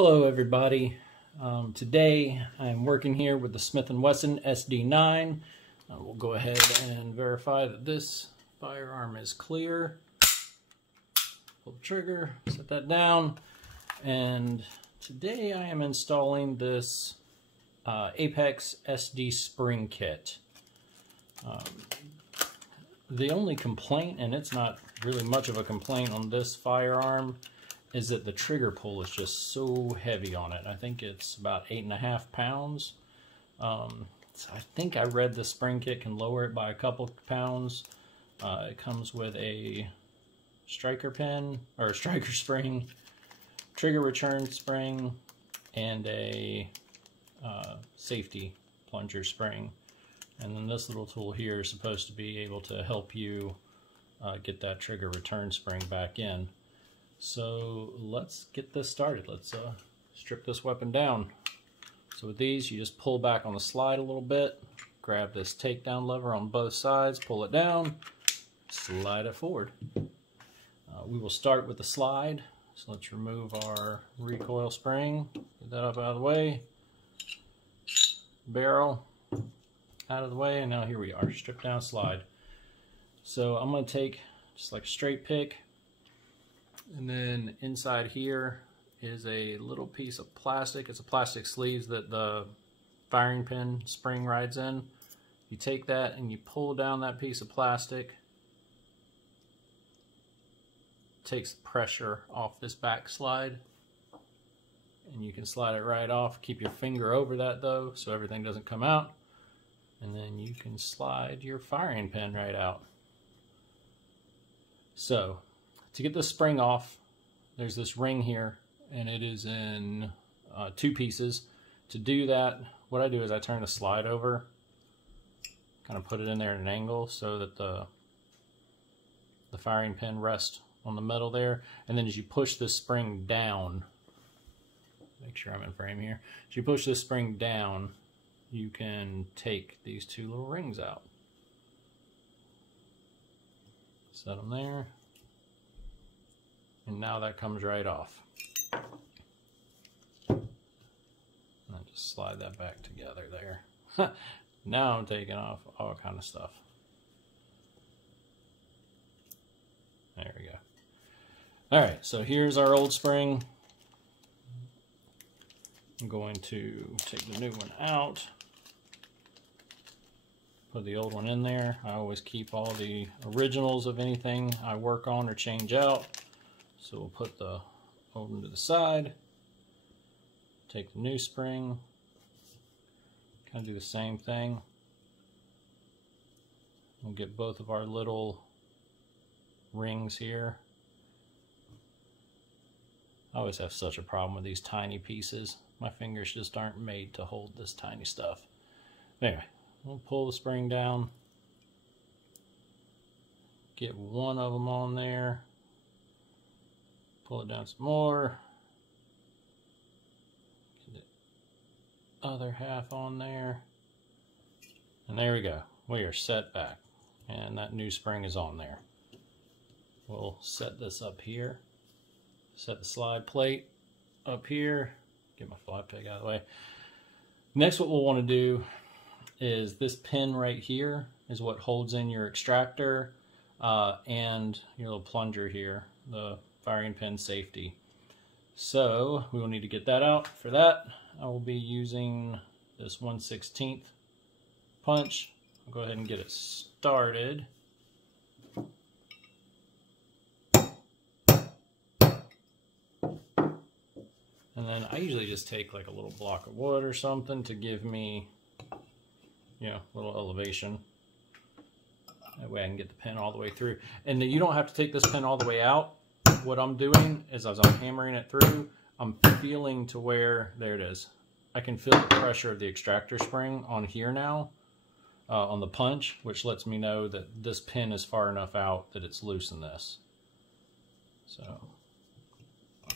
Hello everybody. Today I'm working here with the Smith Wesson SD9. We'll go ahead and verify that this firearm is clear. Pull the trigger, set that down, and today I am installing this Apex SD spring kit. The only complaint, and it's not really much of a complaint on this firearm, is that the trigger pull is just so heavy on it. I think it's about 8.5 pounds. So I think I read the spring kit can lower it by a couple pounds. It comes with a striker pin, or a striker spring, trigger return spring, and a safety plunger spring. And then this little tool here is supposed to be able to help you get that trigger return spring back in. So let's get this started. Let's strip this weapon down. So with these, you just pull back on the slide a little bit, grab this takedown lever on both sides, pull it down, slide it forward. We will start with the slide. So let's remove our recoil spring, get that up out of the way, barrel out of the way, and now here we are, strip down slide. So I'm going to take just like a straight pick, and then inside here is a little piece of plastic. It's a plastic sleeves that the firing pin spring rides in. You take that and you pull down that piece of plastic. Takes the pressure off this back slide, and you can slide it right off. Keep your finger over that though, so everything doesn't come out. And then you can slide your firing pin right out. So to get this spring off, there's this ring here, and it is in 2 pieces. To do that, what I do is I turn the slide over, kind of put it in there at an angle so that the firing pin rests on the metal there. And then as you push this spring down, make sure I'm in frame here, as you push this spring down, you can take these 2 little rings out. Set them there. And now that comes right off. And then just slide that back together there. Now I'm taking off all kind of stuff. There we go. Alright, so here's our old spring. I'm going to take the new one out. Put the old one in there. I always keep all the originals of anything I work on or change out. So we'll put the old one to the side, take the new spring, kind of do the same thing. We'll get both of our little rings here. I always have such a problem with these tiny pieces. My fingers just aren't made to hold this tiny stuff. Anyway, we'll pull the spring down, get one of them on there. Pull it down some more. Get the other half on there. And there we go. We are set back. And that new spring is on there. We'll set this up here. Set the slide plate up here. Get my fly peg out of the way. Next, what we'll want to do is this pin right here is what holds in your extractor and your little plunger here, the firing pin safety. So we will need to get that out. For that, I will be using this 1/16 punch. I'll go ahead and get it started. And then I usually just take like a little block of wood or something to give me, you know, a little elevation. That way I can get the pin all the way through. And you don't have to take this pin all the way out. What I'm doing is as I'm hammering it through, I'm feeling to where, there it is. I can feel the pressure of the extractor spring on here now, on the punch, which lets me know that this pin is far enough out that it's loose in this. So I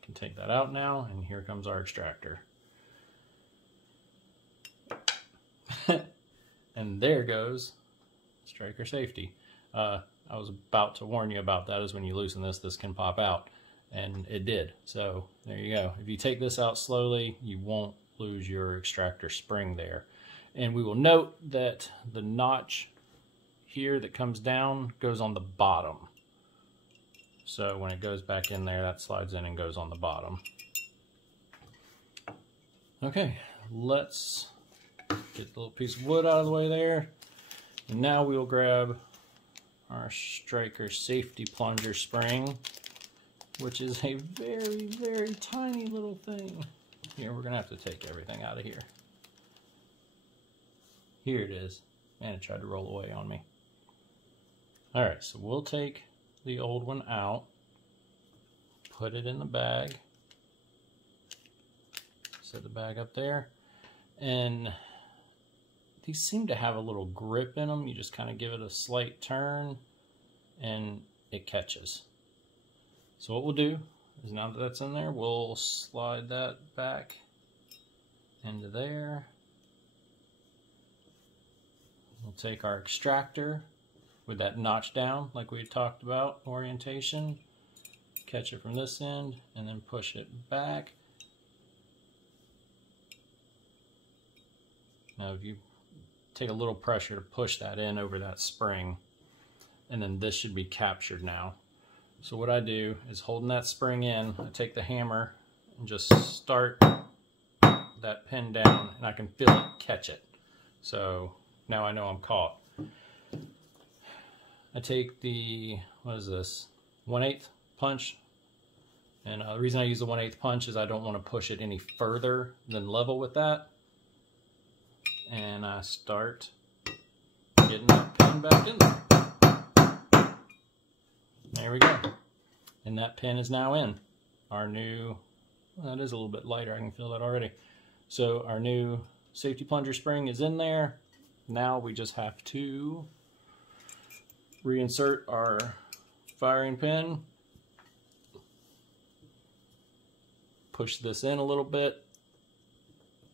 can take that out now, and here comes our extractor. And there goes striker safety. I was about to warn you about that, is when you loosen this, this can pop out. and it did. So there you go. If you take this out slowly, you won't lose your extractor spring there. And we will note that the notch here that comes down goes on the bottom. So when it goes back in there, that slides in and goes on the bottom. Okay, let's get the little piece of wood out of the way there. And now we will grab our striker safety plunger spring, which is a very, very tiny little thing. Here, we're gonna have to take everything out of here. Here it is. Man, it tried to roll away on me. All right, so we'll take the old one out, put it in the bag, set the bag up there, and these seem to have a little grip in them. You just kind of give it a slight turn and it catches. So what we'll do is, now that that's in there, we'll slide that back into there. We'll take our extractor with that notch down like we had talked about, orientation, catch it from this end and then push it back. Now if you take a little pressure to push that in over that spring, and then this should be captured now. So what I do is, holding that spring in, I take the hammer and just start that pin down, and I can feel it catch it. So now I know I'm caught. I take the, what is this, 1/8 punch, and the reason I use the 1/8 punch is I don't want to push it any further than level with that. And I start getting that pin back in there. There we go. And that pin is now in. Our new, well, that is a little bit lighter, I can feel that already. So our new safety plunger spring is in there. Now we just have to reinsert our firing pin, push this in a little bit,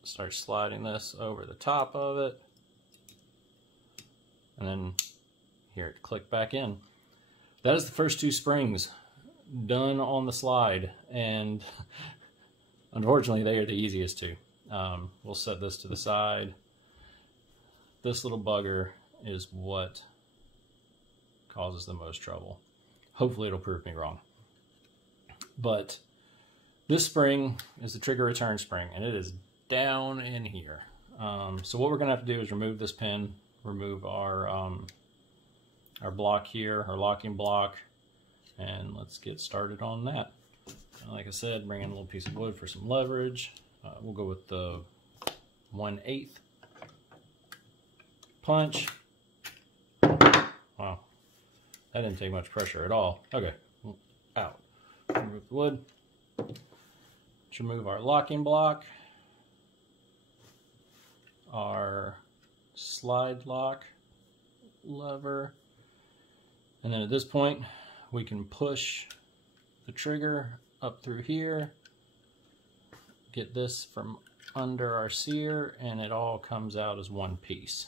start sliding this over the top of it, and then hear it click back in. That is the first two springs done on the slide, and unfortunately they are the easiest two. We'll set this to the side. This little bugger is what causes the most trouble. Hopefully it'll prove me wrong. But this spring is the trigger return spring, and it is down in here. So what we're gonna have to do is remove this pin, remove our block here, our locking block, and let's get started on that. Like I said, bring in a little piece of wood for some leverage. We'll go with the 1/8 punch. Wow, that didn't take much pressure at all. Okay, out. Remove the wood. Let's remove our locking block, our slide lock lever, and then at this point we can push the trigger up through here, get this from under our sear, and it all comes out as one piece.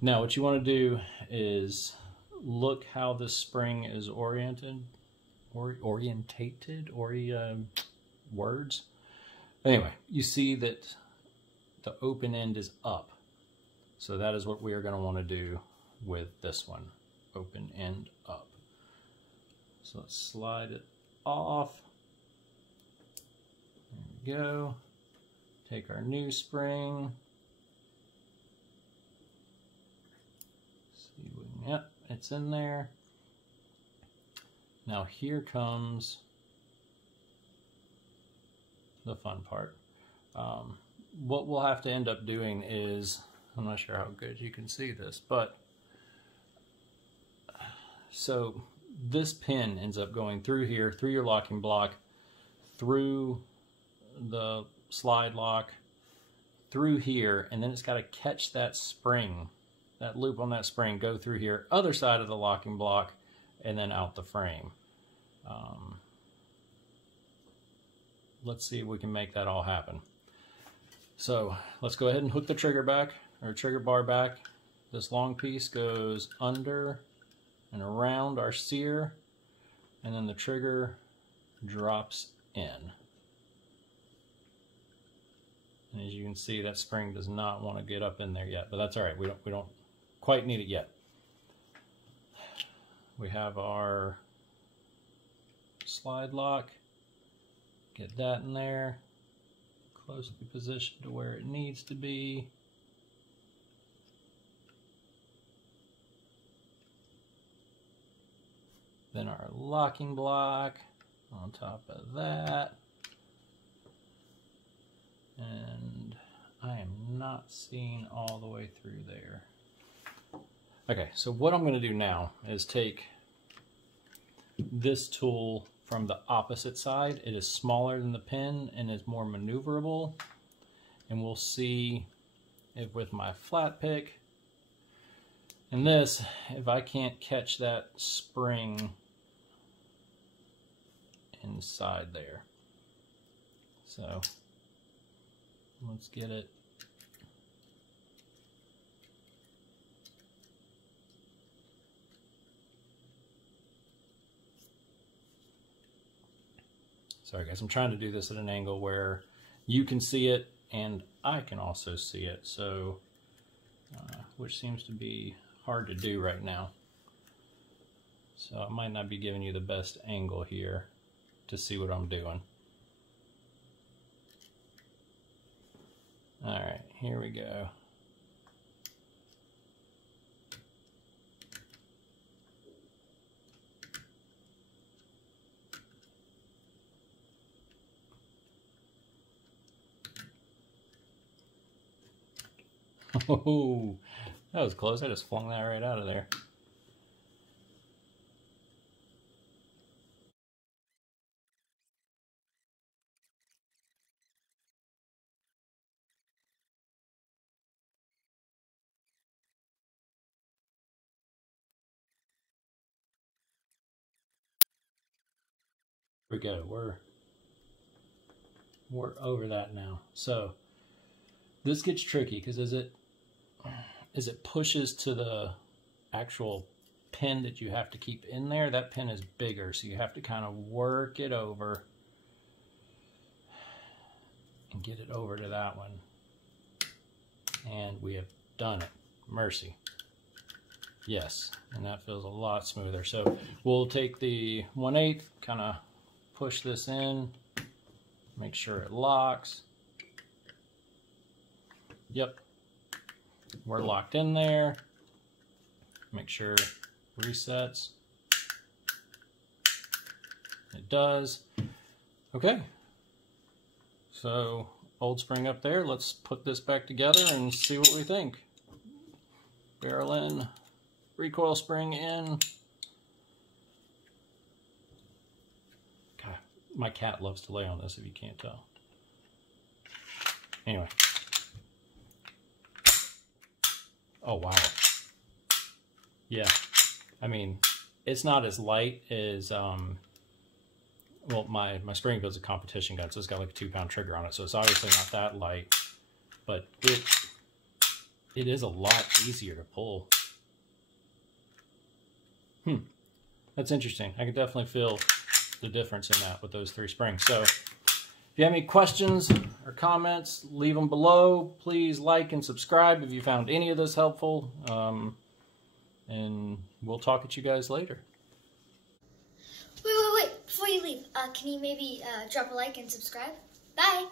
Now what you want to do is look how this spring is oriented, words. Anyway, you see that the open end is up. So that is what we are going to want to do with this one, open end up. So let's slide it off. There we go. Take our new spring. See, yep, it's in there. Now here comes the fun part. What we'll have to end up doing is, I'm not sure how good you can see this, but so this pin ends up going through here, through your locking block, through the slide lock, through here, and then it's got to catch that spring, that loop on that spring, go through here, other side of the locking block, and then out the frame. Let's see if we can make that all happen. So let's go ahead and hook the trigger back, or trigger bar back. This long piece goes under and around our sear, and then the trigger drops in. And as you can see, that spring does not want to get up in there yet, but that's all right. We don't quite need it yet. We have our slide lock. Get that in there, closely positioned to where it needs to be. Then our locking block on top of that. And I am not seeing all the way through there. Okay, so what I'm going to do now is take this tool from the opposite side. It is smaller than the pin and is more maneuverable. And we'll see if with my flat pick and this, if I can't catch that spring inside there. So let's get it. Sorry guys, I'm trying to do this at an angle where you can see it and I can also see it, so which seems to be hard to do right now. So I might not be giving you the best angle here to see what I'm doing. All right, here we go. Oh, that was close. I just flung that right out of there. Here we go. We're over that now. So this gets tricky because as it pushes to the actual pin that you have to keep in there, that pin is bigger, so you have to kind of work it over and get it over to that one. And we have done it. Mercy. Yes, and that feels a lot smoother. So we'll take the 1/8, kind of push this in, make sure it locks. Yep, we're locked in there. Make sure it resets. It does. Okay, so old spring up there. Let's put this back together and see what we think. Barrel in, recoil spring in. God, my cat loves to lay on this if you can't tell. Anyway. Oh, wow. Yeah, I mean, it's not as light as, well, my spring build's a competition gun, so it's got like a 2-pound trigger on it, so it's obviously not that light, but it is a lot easier to pull. That's interesting. I can definitely feel the difference in that with those 3 springs. So if you have any questions or comments, leave them below. Please like and subscribe if you found any of this helpful. And we'll talk at you guys later. Wait. Before you leave, can you maybe drop a like and subscribe? Bye.